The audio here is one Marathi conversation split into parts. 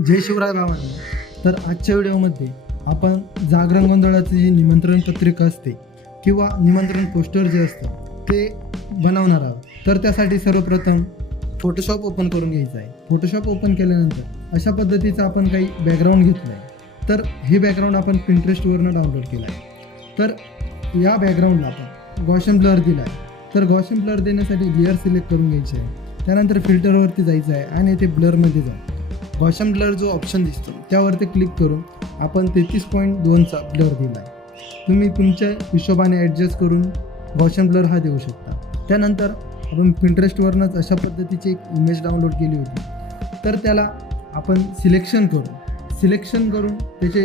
जय शिवराय भावांनो. तर आजच्या व्हिडिओमध्ये आपण जागरण गोंधळाची जी निमंत्रण पत्रिका असते किंवा निमंत्रण पोस्टर जे असतं ते बनवणार आहोत. तर त्यासाठी सर्वप्रथम फोटोशॉप ओपन करून घ्यायचं आहे. फोटोशॉप ओपन केल्यानंतर अशा पद्धतीचं आपण काही बॅकग्राऊंड घेतलं आहे. तर हे बॅकग्राऊंड आपण पिंटरेस्टवरनं डाउनलोड केलं आहे. तर या बॅकग्राऊंडला आपण गॉशन ब्लर दिला आहे. तर गॉशन ब्लर देण्यासाठी लेअर सिलेक्ट करून घ्यायचे आहे. त्यानंतर फिल्टरवरती जायचं आहे आणि ते ब्लरमध्ये जाऊ. गॉशन ब्लर जो ऑप्शन दिसतो त्यावरती क्लिक करून आपण 33.2चा ब्लर दिला आहे. तुम्ही तुमच्या हिशोबाने ॲडजस्ट करून गॉशन ब्लर हा देऊ शकता. त्यानंतर आपण पिंटरेस्टवरनंच अशा पद्धतीची एक इमेज डाउनलोड केली होती. तर त्याला आपण सिलेक्शन करून त्याचे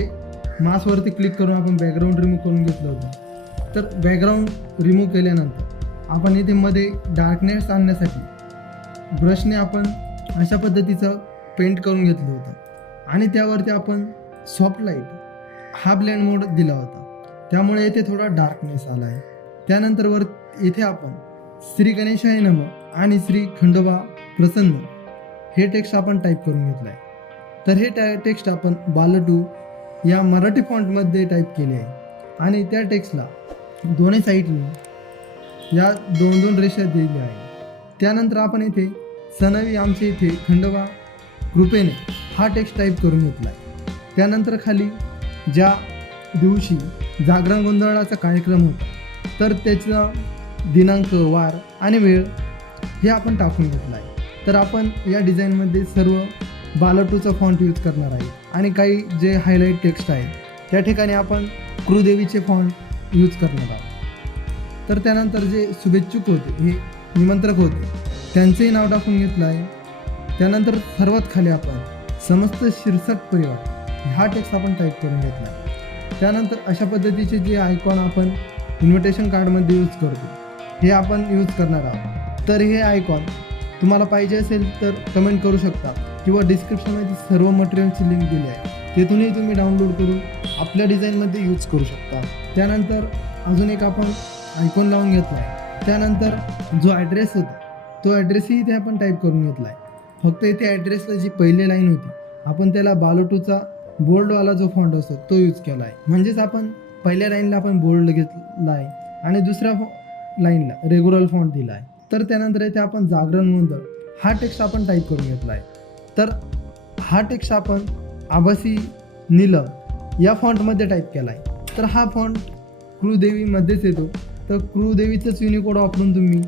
मासवरती क्लिक करून आपण बॅकग्राऊंड रिमूव्ह करून घेतलं होतं. तर बॅकग्राऊंड रिमूव्ह केल्यानंतर आपण इथे मध्ये डार्कनेस आणण्यासाठी ब्रशने आपण अशा पद्धतीचं पेंट करून घेतलं होतं आणि त्यावरती आपण सॉफ्ट लाईट हा ब्लेंड मोड दिला होता. त्यामुळे इथे थोडा डार्कनेस आला आहे. त्यानंतर इथे आपण श्री गणेशाय नमः आणि श्री खंडोबा प्रसन्न हे टेक्स्ट आपण टाईप करून घेतलं आहे. तर हे टेक्स्ट आपण बालटू या मराठी फॉन्टमध्ये टाईप केले आहे आणि त्या टेक्स्टला दोन्ही साईडने या दोन रेषा दिल्या आहे. त्यानंतर आपण इथे सनवी आमचे इथे खंडोबा कृपेने हा टेक्स्ट टाईप करून घेतला आहे. त्यानंतर खाली ज्या दिवशी जागरण गोंधळाचा कार्यक्रम होता तर त्याचा दिनांक, वार आणि वेळ हे आपण टाकून घेतला आहे. तर आपण या डिझाईनमध्ये सर्व बालटूचा फॉन्ट यूज करणार आहे आणि काही जे हायलाईट टेक्स्ट आहे त्या ठिकाणी आपण कुरुदेवीचे फॉन्ट यूज करणार आहोत. तर त्यानंतर जे शुभेच्छुक होते, हे निमंत्रक होते, त्यांचेही नाव टाकून घेतलं आहे. त्यानंतर सर्वात खाली आपण समस्त शिरसट परिवार हा टेक्स्ट आपण टाईप करून घेतला. त्यानंतर अशा पद्धतीचे जे आयकॉन आपण इन्व्हिटेशन कार्डमध्ये यूज करतो हे आपण यूज करणार आहोत. तर हे आयकॉन तुम्हाला पाहिजे असेल तर कमेंट करू शकता किंवा डिस्क्रिप्शनमध्ये सर्व मटेरियलची लिंक दिली आहे, तेथूनही तुम्ही डाउनलोड करून आपल्या डिझाईनमध्ये यूज करू शकता. त्यानंतर अजून एक आपण आयकॉन लावून घेतला आहे. त्यानंतर जो ॲड्रेस होता तो ॲड्रेसही इथे आपण टाईप करून घेतला आहे. फक्त इथे ॲड्रेसला जी पहिली लाईन होती आपण त्याला बालटूचा बोल्डवाला जो फॉन्ट असतो तो यूज केला आहे. म्हणजेच आपण पहिल्या लाईनला आपण बोल्ड घेतला आहे आणि दुसऱ्या लाईनला रेग्युलर फॉन्ट दिला आहे. तर त्यानंतर इथे आपण जागरण गोंधळ हा टेक्स्ट आपण टाईप करून घेतला आहे. तर हा टेक्स्ट आपण आभासी नीलम या फॉन्टमध्ये टाईप केला आहे. तर हा फॉन्ट कुरुदेवीमध्येच येतो. तर कुरुदेवीचंच युनिकोड वापरून तुम्ही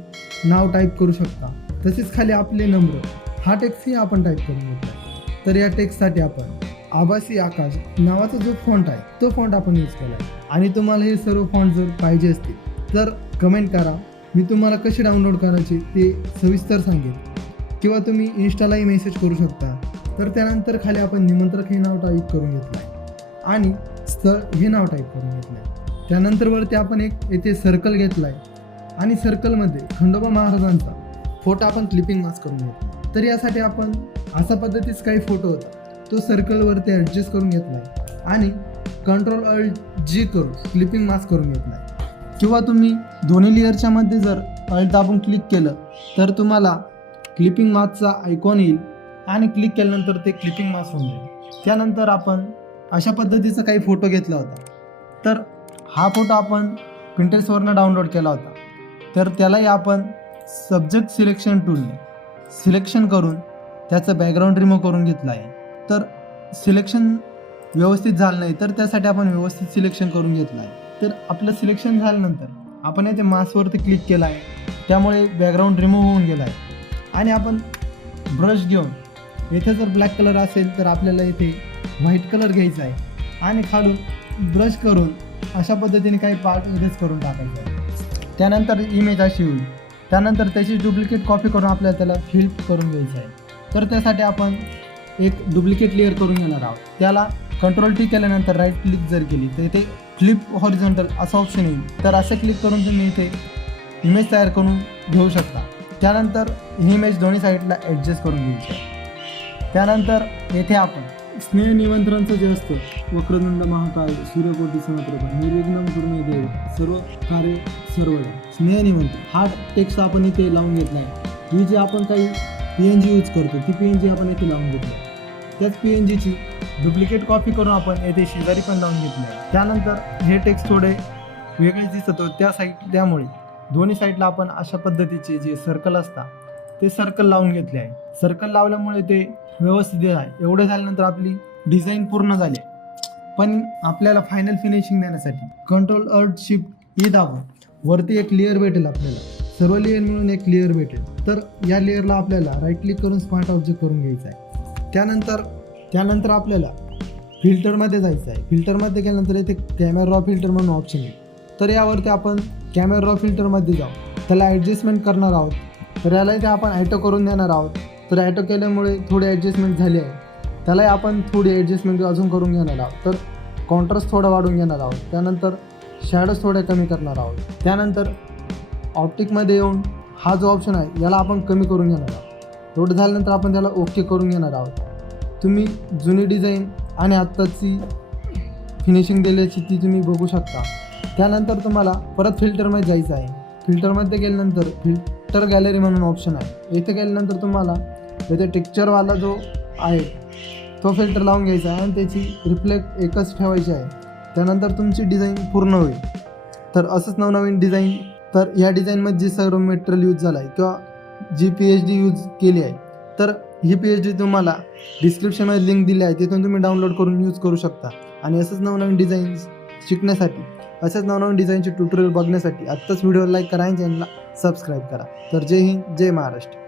नाव टाईप करू शकता. तसेच खाली आपले नंबर हा टेक्स्टही आपण टाईप करून घेतला आहे. तर या टेक्स्टसाठी आपण आभासी आकाश नावाचा जो फॉन्ट आहे तो फॉन्ट आपण यूज केला आहे. आणि तुम्हाला हे सर्व फॉन्ट जर पाहिजे असतील तर कमेंट करा, मी तुम्हाला कसे डाउनलोड करायचे ते सविस्तर सांगेन किंवा तुम्ही इन्स्टालाही मेसेज करू शकता. तर त्यानंतर खाली आपण निमंत्रक हे नाव टाईप करून घेतलं आहे आणि स्थळ हे नाव टाईप करून घेतलं आहे. त्यानंतर वरती आपण एक येथे सर्कल घेतला आहे आणि सर्कलमध्ये खंडोबा महाराजांचा फोटो आपण क्लिपिंग मास्क करून घेतला. तर यासाठी आपण अशा पद्धतीचा काही फोटो होता तो सर्कलवरती ॲडजस्ट करून घेतला आहे आणि Ctrl+Alt+G करून क्लिपिंग मास्क करून घेतला आहे. किंवा तुम्ही दोन्ही लेअरच्या मध्ये जर अल्ट दाबून क्लिक केलं तर तुम्हाला क्लिपिंग मास्कचा आयकॉन येईल आणि क्लिक केल्यानंतर ते क्लिपिंग मास्क होऊन जाईल. त्यानंतर आपण अशा पद्धतीचा काही फोटो घेतला होता. तर हा फोटो आपण पिंटरेस्टवरनं डाउनलोड केला होता. तर त्यालाही आपण सब्जेक्ट सिलेक्शन टूलने सिलेक्शन करून त्याचं बॅकग्राऊंड रिमूव्ह करून घेतलं आहे. तर सिलेक्शन व्यवस्थित झालं नाही तर त्यासाठी आपण व्यवस्थित सिलेक्शन करून घेतलं आहे. तर आपलं सिलेक्शन झाल्यानंतर आपण येथे मास्कवरती क्लिक केला आहे, त्यामुळे बॅकग्राऊंड रिमूव्ह होऊन गेला आहे. आणि आपण ब्रश घेऊन येथे जर ब्लॅक कलर असेल तर आपल्याला इथे व्हाईट कलर घ्यायचा आहे आणि खालून ब्रश करून अशा पद्धतीने काही पार्ट इरेज करून टाकायचं आहे. त्यानंतर इमेज अशी होईल. त्यानंतर त्याची डुप्लिकेट कॉपी करून आपल्याला त्याला फ्लिप करून घ्यायचं आहे. तर त्यासाठी आपण एक डुप्लिकेट लेअर करून घेणार आहोत. त्याला Ctrl+T केल्यानंतर राईट क्लिक जर केली तर इथे फ्लिप हॉरिझॉन्टल असा ऑप्शन येईल. तर असं क्लिक करून तुम्ही इथे इमेज तयार करून घेऊ शकता. त्यानंतर ही इमेज दोन्ही साईडला ॲडजस्ट करून घ्यायची आहे. त्यानंतर येथे आपण स्नेह निमंत्रणचं जे असतं वक्रतुंड महाकाय सूर्यकोटी समप्रभ निर्विघ्नं कुरु मे देव सर्व कार्य सर्वदा स्नेह निमंत्रण हा टेक्स्ट आपण इथे लावून घेतला आहे. ही जी आपण काही PNG यूज करतो ती PNG आपण इथे लावून घेतली. त्याच PNGची डुप्लिकेट कॉपी करून आपण येथे शेजारी पण लावून घेतली आहे. त्यानंतर हे टेक्स्ट थोडे वेगळेच दिसत होते त्यामुळे दोन्ही साईडला आपण अशा पद्धतीचे जे सर्कल असतात ते सर्कल लावून घेतले आहे. सर्कल लावल्यामुळे ते व्यवस्थित आहे. एवढं झाल्यानंतर आपली डिझाईन पूर्ण झाली. पण आपल्याला फायनल फिनिशिंग देण्यासाठी Ctrl+Alt+Shift E दाबून वरती एक लेअर भेटेल आपल्याला. सर्व लेअर मिळून एक लेअर भेटेल. तर या लेअरला आपल्याला राईट क्लिक करून स्मार्ट ऑब्जेक्ट करून घ्यायचा आहे. त्यानंतर आपल्याला फिल्टरमध्ये जायचं आहे. फिल्टरमध्ये गेल्यानंतर इथे कॅमेरा रॉ फिल्टर म्हणून ऑप्शन आहे. तर यावरती आपण कॅमेरा रॉ फिल्टरमध्ये जाऊ. त्याला ॲडजस्टमेंट करणार आहोत. तर याला इथे आपण ॲटो करून देणार आहोत. तर ॲटो केल्यामुळे थोडी ॲडजस्टमेंट झाली आहे. त्यालाही आपण थोडी ॲडजस्टमेंट अजून करून घेणार आहोत. तर कॉन्ट्रास्ट थोडा वाढवून घेणार आहोत. त्यानंतर शॅडोज थोडे कमी करणार आहोत. त्यानंतर ऑप्टिकमध्ये येऊन हा जो ऑप्शन आहे याला आपण कमी करून घेणार आहोत. एवढं झाल्यानंतर आपण त्याला ओके करून घेणार आहोत. तुम्ही जुनी डिझाईन आणि आत्ताची फिनिशिंग दिल्याची ती तुम्ही बघू शकता. त्यानंतर तुम्हाला परत फिल्टरमध्ये जायचं आहे. फिल्टरमध्ये गेल्यानंतर फिल्टर गॅलरी म्हणून ऑप्शन आहे. इथे गेल्यानंतर तुम्हाला इथे टेक्स्चरवाला जो आहे तो फिल्टर लावून घ्यायचा आहे आणि त्याची रिफ्लेक्ट एकच ठेवायची आहे. त्यानंतर तुमची डिझाईन पूर्ण होईल. तर असंच नवनवीन डिझाईन. तर या डिझाईनमध्ये जे सर्व मटेरियल यूज झालं आहे किंवा जी PhD यूज केली आहे तर ही PhD तुम्हाला डिस्क्रिप्शनमध्ये लिंक दिली आहे. तिथून तुम्ही डाउनलोड करून यूज करू शकता. आणि असंच नवनवीन डिझाईन्स शिकण्यासाठी असेच नवनवीन डिझाईनचे ट्युटोरियल बघण्यासाठी आत्ताच व्हिडिओ लाईक करा आणि चॅनलला सबस्क्राईब करा. तर जय हिंद, जय महाराष्ट्र.